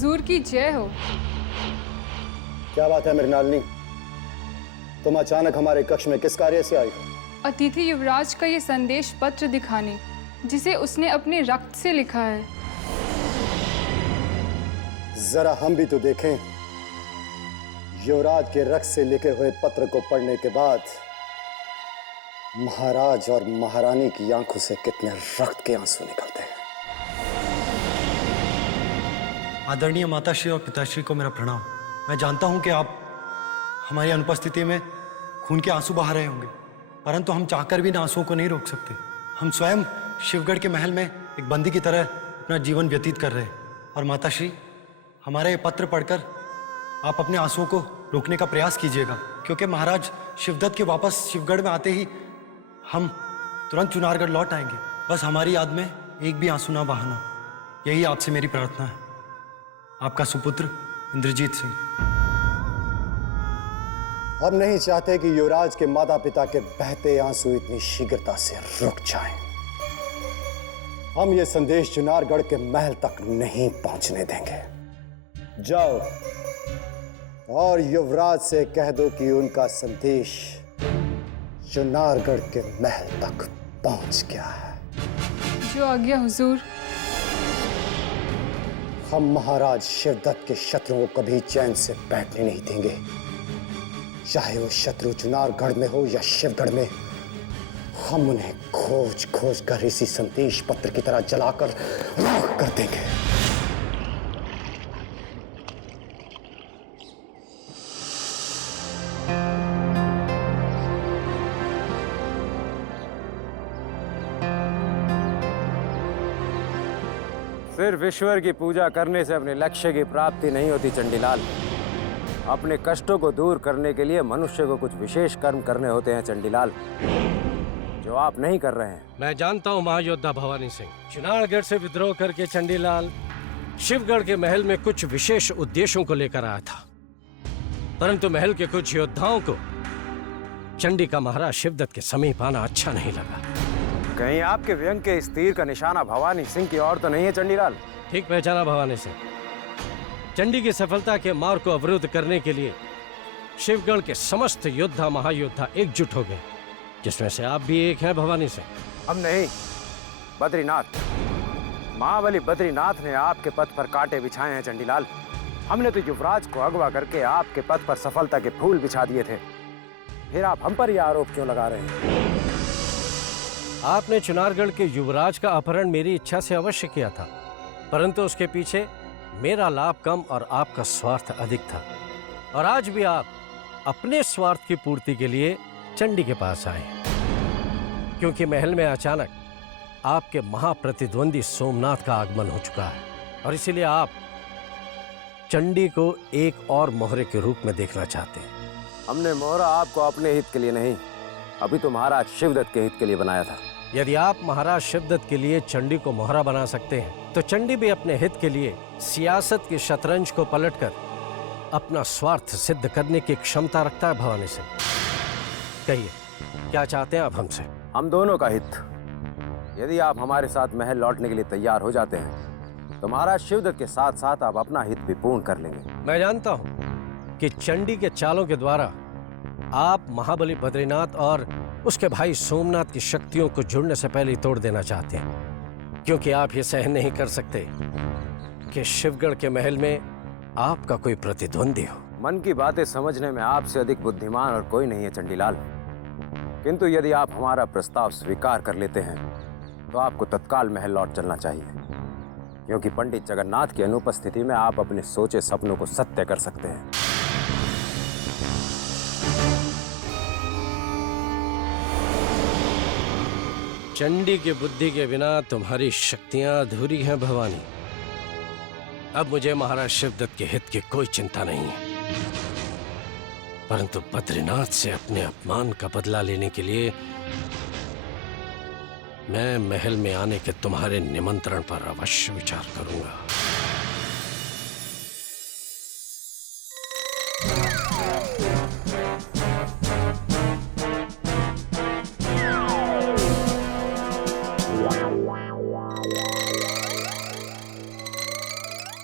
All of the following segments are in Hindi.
हुजूर की जय हो। क्या बात है मृणालिनी, तुम अचानक हमारे कक्ष में किस कार्य से आई हो? अतिथि युवराज का ये संदेश पत्र दिखाने, जिसे उसने अपने रक्त से लिखा है। जरा हम भी तो देखें। युवराज के रक्त से लिखे हुए पत्र को पढ़ने के बाद महाराज और महारानी की आंखों से कितने रक्त के आंसू निकलते हैं। आदरणीय माताश्री और पिताश्री को मेरा प्रणाम। मैं जानता हूं कि आप हमारी अनुपस्थिति में खून के आंसू बहा रहे होंगे, परंतु हम चाहकर भी इन आंसुओं को नहीं रोक सकते। हम स्वयं शिवगढ़ के महल में एक बंदी की तरह अपना जीवन व्यतीत कर रहे हैं। और माताश्री, हमारे ये पत्र पढ़कर आप अपने आंसुओं को रोकने का प्रयास कीजिएगा, क्योंकि महाराज शिवदत्त के वापस शिवगढ़ में आते ही हम तुरंत चुनारगढ़ लौट आएंगे। बस हमारी याद में एक भी आंसू ना बहाना, यही आपसे मेरी प्रार्थना है। आपका सुपुत्र इंद्रजीत सिंह। हम नहीं चाहते कि युवराज के माता पिता के बहते आंसू इतनी शीघ्रता से रुक जाएं। हम ये संदेश चुनारगढ़ के महल तक नहीं पहुंचने देंगे। जाओ और युवराज से कह दो कि उनका संदेश चुनारगढ़ के महल तक पहुंच गया है। जो आज्ञा हुजूर। हम महाराज शिवदत्त के शत्रुओं को कभी चैन से बैठने नहीं देंगे, चाहे वो शत्रु चुनारगढ़ में हो या शिवगढ़ में। हम उन्हें खोज खोज कर इसी संदेश पत्र की तरह जलाकर राख कर देंगे। सिर्फ ईश्वर की पूजा करने से अपने लक्ष्य की प्राप्ति नहीं होती चंडीलाल। अपने कष्टों को दूर करने के लिए मनुष्य को कुछ विशेष कर्म करने होते हैं चंडीलाल, जो आप नहीं कर रहे हैं। मैं जानता हूँ महायोद्धा भवानी सिंह, चुनारगढ़ से विद्रोह करके चंडीलाल शिवगढ़ के महल में कुछ विशेष उद्देश्यों को लेकर आया था, परंतु महल के कुछ योद्धाओं को चंडी का महाराज शिवदत्त के समीप आना अच्छा नहीं लगा। कहीं आपके व्यंग के इस तीर का निशाना भवानी सिंह की ओर तो नहीं है चंडीलाल? ठीक पहचाना भवानी सिंह। चंडी की सफलता के मार्ग को अवरुद्ध करने के लिए शिवगढ़ के समस्त योद्धा महायोद्धा एकजुट हो गए, जिसमें से आप भी एक हैं भवानी सिंह। हम नहीं, बद्रीनाथ, महाबली बद्रीनाथ ने आपके पथ पर कांटे बिछाए हैं चंडीलाल। हमने तो युवराज को अगवा करके आपके पथ पर सफलता के फूल बिछा दिए थे, फिर आप हम पर यह आरोप क्यों लगा रहे हैं? आपने चुनारगढ़ के युवराज का अपहरण मेरी इच्छा से अवश्य किया था, परंतु उसके पीछे मेरा लाभ कम और आपका स्वार्थ अधिक था। और आज भी आप अपने स्वार्थ की पूर्ति के लिए चंडी के पास आए, क्योंकि महल में अचानक आपके महाप्रतिद्वंदी सोमनाथ का आगमन हो चुका है, और इसीलिए आप चंडी को एक और मोहरे के रूप में देखना चाहते हैं। हमने मोहरा आपको अपने हित के लिए नहीं, अभी तो महाराज शिवदत्त के हित के लिए बनाया था। यदि आप महाराज शिवदत्त के लिए चंडी को मोहरा बना सकते हैं, तो चंडी भी अपने हित के लिए सियासत के शतरंज को पलटकर अपना स्वार्थ सिद्ध करने की क्षमता रखता है। भवानी सिंह, कहिए क्या चाहते हैं आप हमसे? हम दोनों का हित। यदि आप हमारे साथ महल लौटने के लिए तैयार हो जाते हैं, तो महाराज शिवदत्त के साथ साथ आप अपना हित भी पूर्ण कर लेंगे। मैं जानता हूं कि चंडी के चालों के द्वारा आप महाबली बद्रीनाथ और उसके भाई सोमनाथ की शक्तियों को जुड़ने से पहले ही तोड़ देना चाहते हैं, क्योंकि आप ये सहन नहीं कर सकते कि शिवगढ़ के महल में आपका कोई प्रतिद्वंदी हो। मन की बातें समझने में आपसे अधिक बुद्धिमान और कोई नहीं है चंडीलाल, किंतु यदि आप हमारा प्रस्ताव स्वीकार कर लेते हैं, तो आपको तत्काल महल लौट चलना चाहिए, क्योंकि पंडित जगन्नाथ की अनुपस्थिति में आप अपने सोचे सपनों को सत्य कर सकते हैं। चंडी की बुद्धि के बिना तुम्हारी शक्तियां अधूरी हैं भवानी। अब मुझे महाराज शिवदत्त के हित की कोई चिंता नहीं है, परंतु बद्रीनाथ से अपने अपमान का बदला लेने के लिए मैं महल में आने के तुम्हारे निमंत्रण पर अवश्य विचार करूंगा।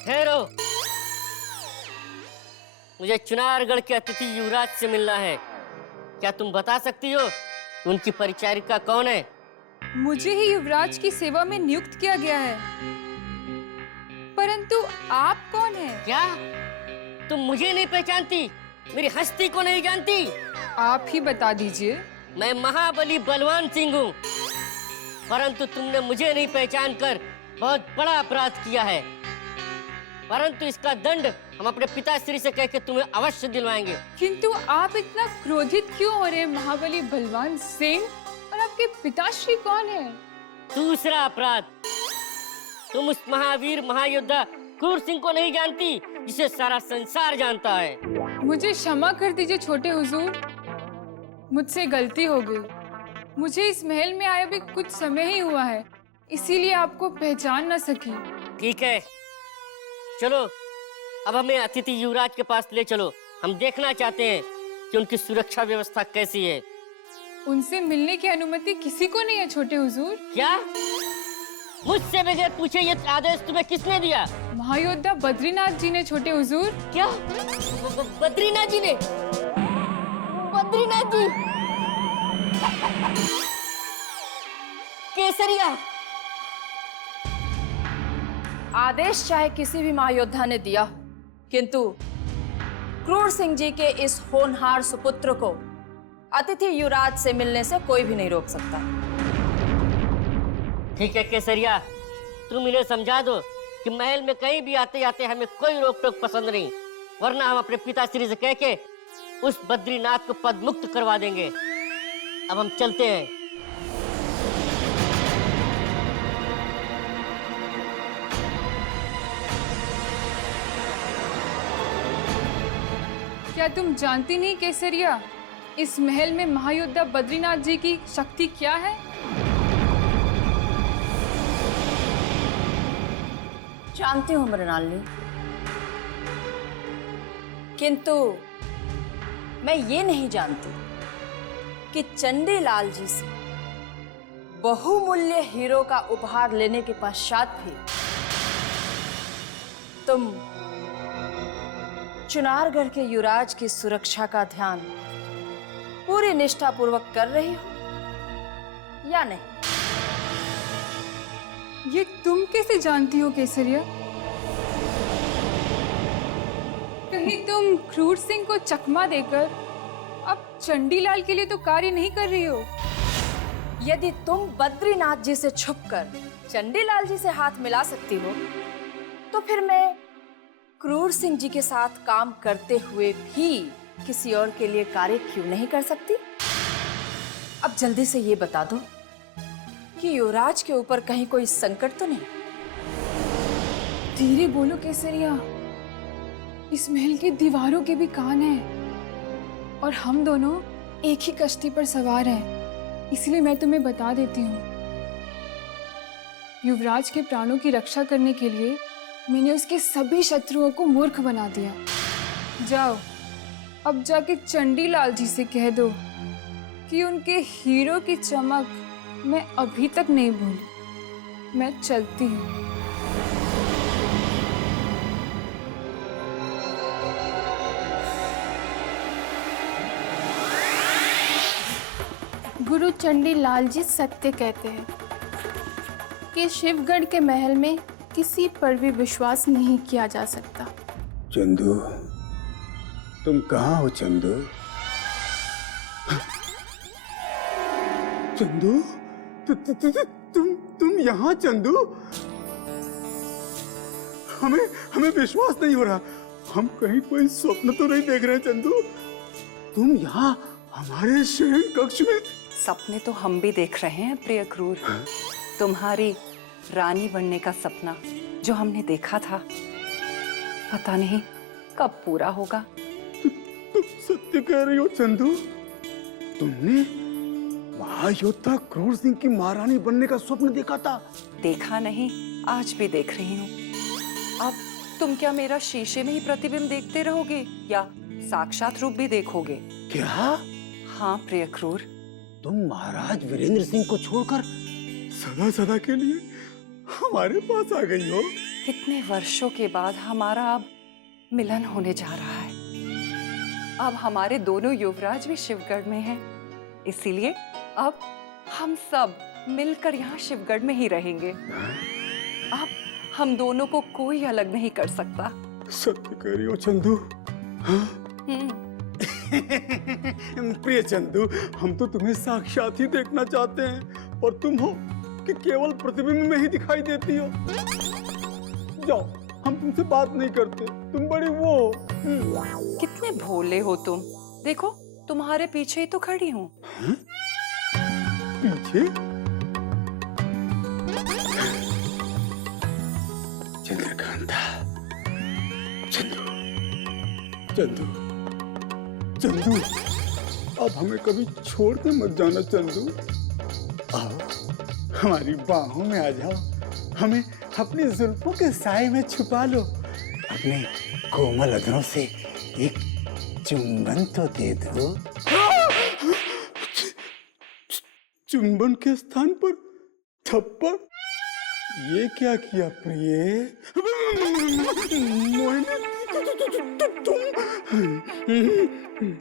ठहरो, मुझे चुनारगढ़ के अतिथि युवराज से मिलना है। क्या तुम बता सकती हो कि उनकी परिचारिका कौन है? मुझे ही युवराज की सेवा में नियुक्त किया गया है, परंतु आप कौन हैं? क्या तुम मुझे नहीं पहचानती? मेरी हस्ती को नहीं जानती? आप ही बता दीजिए। मैं महाबली बलवान सिंह हूँ, परंतु तुमने मुझे नहीं पहचान कर बहुत बड़ा अपराध किया है। परंतु इसका दंड हम अपने पिताश्री से कह के तुम्हें अवश्य दिलवाएंगे। किंतु आप इतना क्रोधित क्यों हो रहे हैं महाबली बलवान सिंह? और आपके पिताश्री कौन है? दूसरा अपराध, तुम उस महावीर महायोद्धा क्रूर सिंह को नहीं जानती जिसे सारा संसार जानता है। मुझे क्षमा कर दीजिए छोटे हुजूर, मुझसे गलती हो गई। मुझे इस महल में आए भी कुछ समय ही हुआ है, इसीलिए आपको पहचान न सकी। ठीक है, चलो अब हमें अतिथि युवराज के पास ले चलो। हम देखना चाहते हैं कि उनकी सुरक्षा व्यवस्था कैसी है। उनसे मिलने की अनुमति किसी को नहीं है छोटे हुजूर। क्या? मुझसे बगैर पूछे ये आदेश तुम्हें किसने दिया? महायोद्धा बद्रीनाथ जी ने छोटे हुजूर। क्या? बद्रीनाथ जी ने? बद्रीनाथ जी? केसरिया? आदेश चाहे किसी भी महायोद्धा ने दिया हो, किंतु क्रूर सिंह जी के इस होनहार सुपुत्र को अतिथि युवराज से मिलने से कोई भी नहीं रोक सकता। ठीक है केसरिया, तुम इन्हें समझा दो कि महल में कहीं भी आते जाते हमें कोई रोक टोक पसंद नहीं, वरना हम अपने पिताश्री से कह के उस बद्रीनाथ को पद मुक्त करवा देंगे। अब हम चलते हैं। क्या तुम जानती नहीं केसरिया, इस महल में महायोद्धा बद्रीनाथ जी की शक्ति क्या है? जानती हूँ मृणालिनी, किंतु मैं ये नहीं जानती कि चंडीलाल जी से बहुमूल्य हीरो का उपहार लेने के पश्चात भी तुम चुनारगढ़ के युवराज की सुरक्षा का ध्यान पूरी निष्ठापूर्वक कर रही हो या नहीं? ये तुम कैसे जानती हो केसरिया? कहीं तुम क्रूर सिंह को चकमा देकर अब चंडीलाल के लिए तो कार्य नहीं कर रही हो? यदि तुम बद्रीनाथ जी से छुपकर चंडीलाल जी से हाथ मिला सकती हो, तो फिर मैं क्रूर सिंह जी के साथ काम करते हुए भी किसी और के लिए कार्य क्यों नहीं कर सकती? अब जल्दी से ये बता दो कि युवराज के ऊपर कहीं कोई संकट तो नहीं? धीरे बोलो केसरिया, इस महल की दीवारों के भी कान हैं और हम दोनों एक ही कश्ती पर सवार हैं, इसलिए मैं तुम्हें बता देती हूँ। युवराज के प्राणों की रक्षा करने के लिए मैंने उसके सभी शत्रुओं को मूर्ख बना दिया। जाओ, अब जाके चंडीलाल जी से कह दो कि उनके हीरो की चमक मैं अभी तक नहीं भूली। मैं चलती हूँ। गुरु चंडीलाल जी सत्य कहते हैं कि शिवगढ़ के महल में किसी पर भी विश्वास नहीं किया जा सकता। चंदू, तुम कहाँ हो चंदू? चंदू, तुम यहाँ? चंदू, हमें विश्वास नहीं हो रहा। हम कहीं कोई स्वप्न तो नहीं देख रहे हैं चंदू? तुम यहाँ हमारे शयन कक्ष में? सपने तो हम भी देख रहे हैं प्रिय क्रूर। तुम्हारी रानी बनने का सपना जो हमने देखा था, पता नहीं कब पूरा होगा। तुम सत्य कह रही हो चंदू? तुमने महायोद्धा क्रूर सिंह की महारानी बनने का स्वप्न देखा था? देखा नहीं, आज भी देख रही हूँ। अब तुम क्या मेरा शीशे में ही प्रतिबिंब देखते रहोगे या साक्षात रूप भी देखोगे? क्या? हाँ प्रिय क्रूर, तुम महाराज वीरेंद्र सिंह को छोड़कर सदा सदा के लिए हमारे पास आ गई हो? कितने वर्षों के बाद हमारा अब मिलन होने जा रहा है। अब हमारे दोनों युवराज भी शिवगढ़ में हैं। इसीलिए अब हम सब मिलकर यहाँ शिवगढ़ में ही रहेंगे। अब हम दोनों को कोई अलग नहीं कर सकता। सत्य कह रही हो चंदू। प्रिय चंदू, हम तो तुम्हें साक्षात ही देखना चाहते हैं और तुम हो कि केवल प्रतिबिंब में ही दिखाई देती हो। जाओ, हम तुमसे बात नहीं करते, तुम बड़ी वो हो। कितने भोले हो तुम। देखो, तुम्हारे पीछे ही तो खड़ी हूँ। पीछे? चंद्रकांता, चंदू, चंदू, चंदू, अब हमें कभी छोड़ के मत जाना चंदू। आओ, हमारी बाहों में आ जाओ, हमें अपनी जुल्फों के साए में छुपा लो, अपने कोमल अधरों से एक चुंबन तो दे दो। चुंबन के स्थान पर थप्पड़? ये क्या किया प्रिय?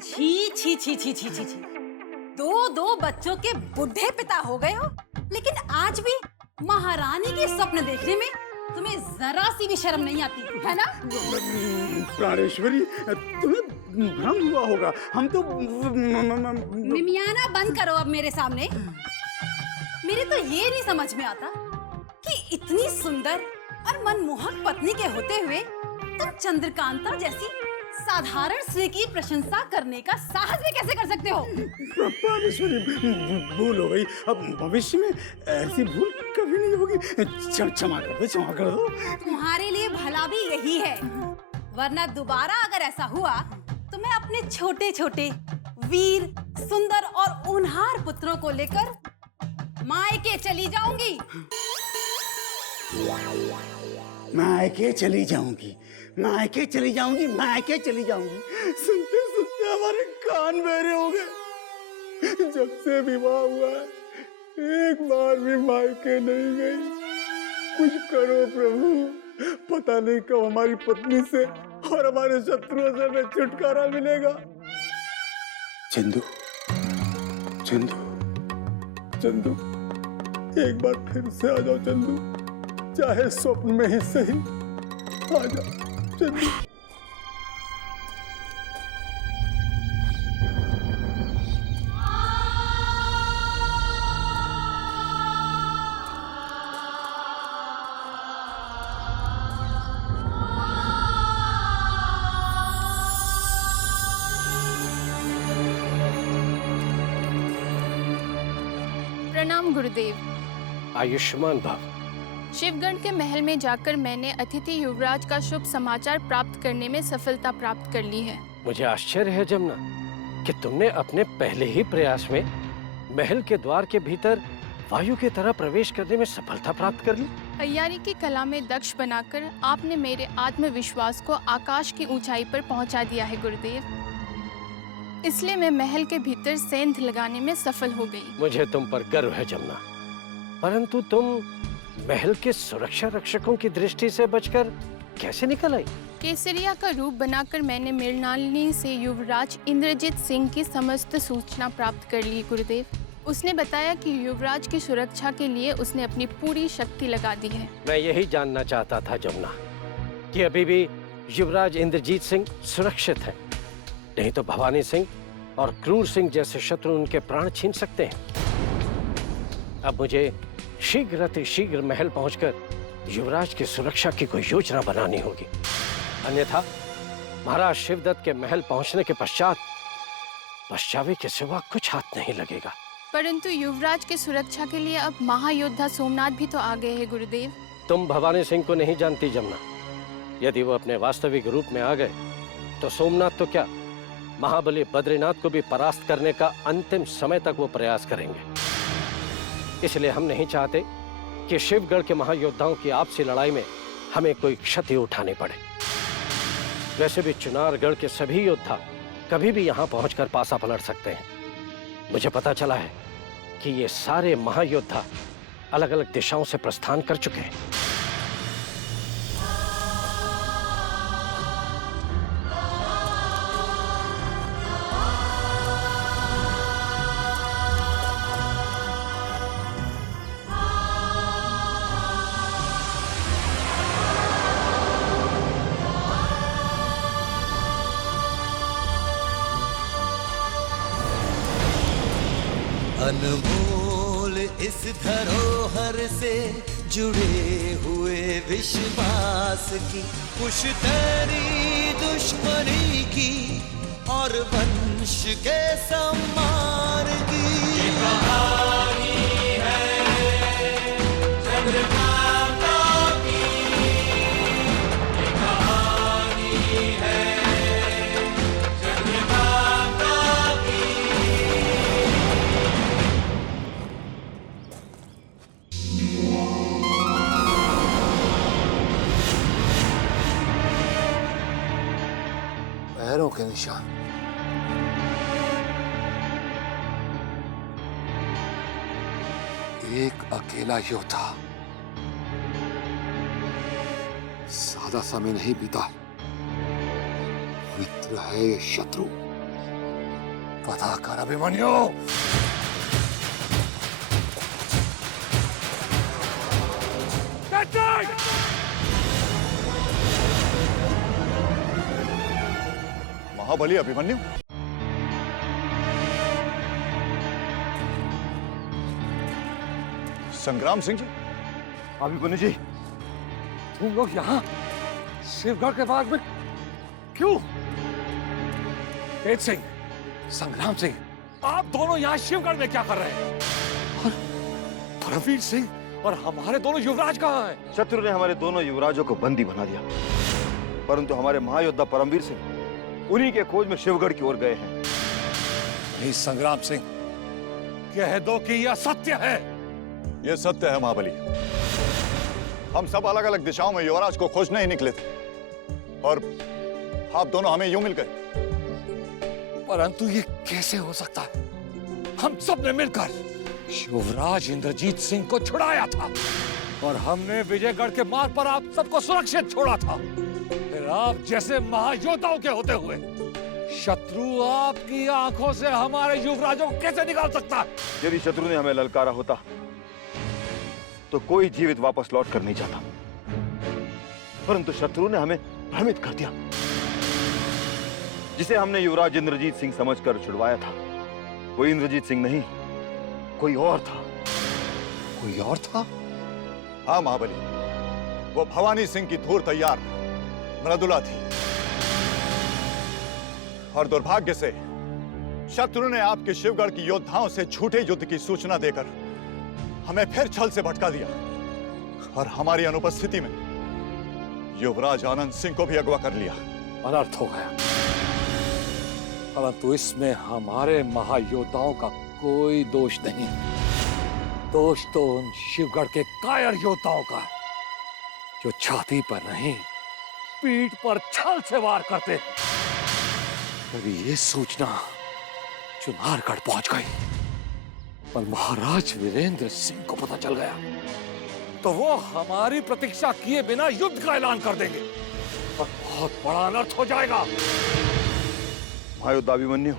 छी छी छी छी छी छी छी। दो बच्चों के बुढ़े पिता हो गए हो, लेकिन आज भी महारानी के स्वप्न देखने में तुम्हें जरा सी भी शर्म नहीं आती है ना? प्राणेश्वरी, तुम्हें भ्रम हुआ होगा, हम तो मिमियाना बंद करो अब मेरे सामने। मेरे तो ये नहीं समझ में आता कि इतनी सुंदर और मनमोहक पत्नी के होते हुए तुम चंद्रकांता जैसी साधारण स्त्री की प्रशंसा करने का साहस भी कैसे कर सकते हो? प्राणेश्वरी, भूल हो गई, अब भविष्य में ऐसी भूल कभी नहीं होगी। क्षमा कर दो, क्षमा कर दो। तुम्हारे लिए भला भी यही है, वरना दोबारा अगर ऐसा हुआ तो मैं अपने छोटे छोटे वीर, सुंदर और होनहार पुत्रों को लेकर मायके चली जाऊंगी। मायके चली जाऊंगी, मायके चली जाऊंगी, मायके चली जाऊंगी। सुनते सुनते हमारे कान बहरे हो गए। जब से विवाह हुआ है, एक बार भी मायके नहीं गई। कुछ करो प्रभु, पता नहीं कब हमारी पत्नी से और हमारे शत्रुओं से हमें छुटकारा मिलेगा। चंदू, चंदू, चंदू, एक बार फिर से आ जाओ चंदू, चाहे स्वप्न में ही सही, आ जाओ चंदू। प्रणाम गुरुदेव। आयुष्मान भव। शिवगढ़ के महल में जाकर मैंने अतिथि युवराज का शुभ समाचार प्राप्त करने में सफलता प्राप्त कर ली है। मुझे आश्चर्य है जमुना कि तुमने अपने पहले ही प्रयास में महल के द्वार के भीतर वायु की तरह प्रवेश करने में सफलता प्राप्त कर ली। तैयारी की कला में दक्ष बनाकर आपने मेरे आत्मविश्वास को आकाश की ऊंचाई पर पहुंचा दिया है गुरुदेव। इसलिए मैं महल के भीतर सेंध लगाने में सफल हो गई। मुझे तुम पर गर्व है जमुना, परंतु तुम महल के सुरक्षा रक्षकों की दृष्टि से बचकर कैसे निकल आई? केसरिया का रूप बनाकर मैंने मृणालिनी से युवराज इंद्रजीत सिंह की समस्त सूचना प्राप्त कर ली गुरुदेव। उसने बताया कि युवराज की सुरक्षा के लिए उसने अपनी पूरी शक्ति लगा दी है। मैं यही जानना चाहता था जमुना कि अभी भी युवराज इंद्रजीत सिंह सुरक्षित है, नहीं तो भवानी सिंह और क्रूर सिंह जैसे शत्रु उनके प्राण छीन सकते हैं। अब मुझे शीघ्र महल पहुंचकर युवराज की सुरक्षा की कोई योजना बनानी होगी, अन्यथा महाराज शिवदत्त के महल पहुंचने के पश्चात पश्चावी के सिवा कुछ हाथ नहीं लगेगा। परंतु युवराज की सुरक्षा के लिए अब महायोद्धा सोमनाथ भी तो आ गए हैं गुरुदेव। तुम भवानी सिंह को नहीं जानती जमुना। यदि वो अपने वास्तविक रूप में आ गए तो सोमनाथ तो क्या, महाबली बद्रीनाथ को भी परास्त करने का अंतिम समय तक वो प्रयास करेंगे। इसलिए हम नहीं चाहते कि शिवगढ़ के महायोद्धाओं की आपसी लड़ाई में हमें कोई क्षति उठानी पड़े। वैसे भी चुनारगढ़ के सभी योद्धा कभी भी यहाँ पहुंचकर पासा पलट सकते हैं। मुझे पता चला है कि ये सारे महायोद्धा अलग अलग दिशाओं से प्रस्थान कर चुके हैं। अनमोल इस धरोहर से जुड़े हुए विश्वास की, पुश्तैनी दुश्मनी की और वंश के सम्मान की ये कहानी है चंद्रकांता की, ये कहानी है चंद्रकांता की। पैरों के निशान, एक अकेला योद्धा, ज्यादा समय नहीं बीता, मित्र है ये शत्रु, पता कर अभिमन्यु। महाबली अभिमन्यु, संग्राम सिंह जी। अभिमन्यु जी, तुम लोग यहाँ शिवगढ़ के बाग में क्यों? तेज सिंह, संग्राम सिंह, आप दोनों यहाँ शिवगढ़ में क्या कर रहे हैं? और परमवीर सिंह और हमारे दोनों युवराज कहाँ हैं? शत्रु ने हमारे दोनों युवराजों को बंदी बना दिया, परंतु हमारे महायोद्धा परमवीर सिंह उन्हीं के खोज में शिवगढ़ की ओर गए हैं। नहीं संग्राम सिंह, कह दो कि यह सत्य है। यह सत्य है महाबली। हम सब अलग अलग दिशाओं में युवराज को खोजने ही निकले थे और आप दोनों हमें यूं मिल गए। परंतु ये कैसे हो सकता है? हम सब ने मिलकर युवराज इंद्रजीत सिंह को छुड़ाया था और हमने विजयगढ़ के मार्ग पर आप सबको सुरक्षित छोड़ा था। फिर आप जैसे महायोद्धाओं के होते हुए शत्रु आपकी आंखों से हमारे युवराजों को कैसे निकाल सकता है? यदि शत्रु ने हमें ललकारा होता तो कोई जीवित वापस लौट कर नहीं जाता, परंतु शत्रु ने हमें भ्रमित कर दिया। जिसे हमने युवराज इंद्रजीत सिंह समझकर छुड़वाया था, वो इंद्रजीत सिंह नहीं, कोई और था। कोई और था? हाँ महाबली, वो भवानी सिंह की धूर तैयार मृदुला थी और दुर्भाग्य से शत्रु ने आपके शिवगढ़ की योद्धाओं से झूठे युद्ध की सूचना देकर हमें फिर छल से भटका दिया और हमारी अनुपस्थिति में युवराज आनंद सिंह को भी अगवा कर लिया। अनर्थ हो गया, परंतु इसमें हमारे महायोद्धाओं का कोई दोष नहीं। दोष तो उन शिवगढ़ के कायर योद्धाओं का है, जो छाती पर नहीं पीठ पर छल से वार करते हैं। तभी ये सूचना चुनारगढ़ पहुंच गई और महाराज वीरेंद्र सिंह को पता चल गया तो वो हमारी प्रतीक्षा किए बिना युद्ध का ऐलान कर देंगे और बहुत बड़ा अनर्थ हो जाएगा। महायोद्धा अभिमन्यु,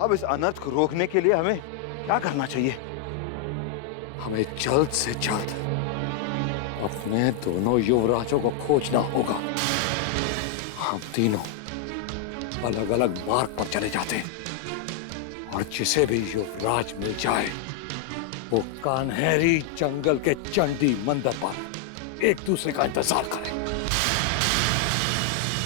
अब इस अनर्थ को रोकने के लिए हमें क्या करना चाहिए? हमें जल्द से जल्द अपने दोनों युवराजों को खोजना होगा। हम तीनों अलग अलग मार्ग पर चले जाते और जिसे भी युवराज मिल जाए वो कान्हेरी जंगल के चंडी मंदिर पर एक दूसरे का इंतजार करें।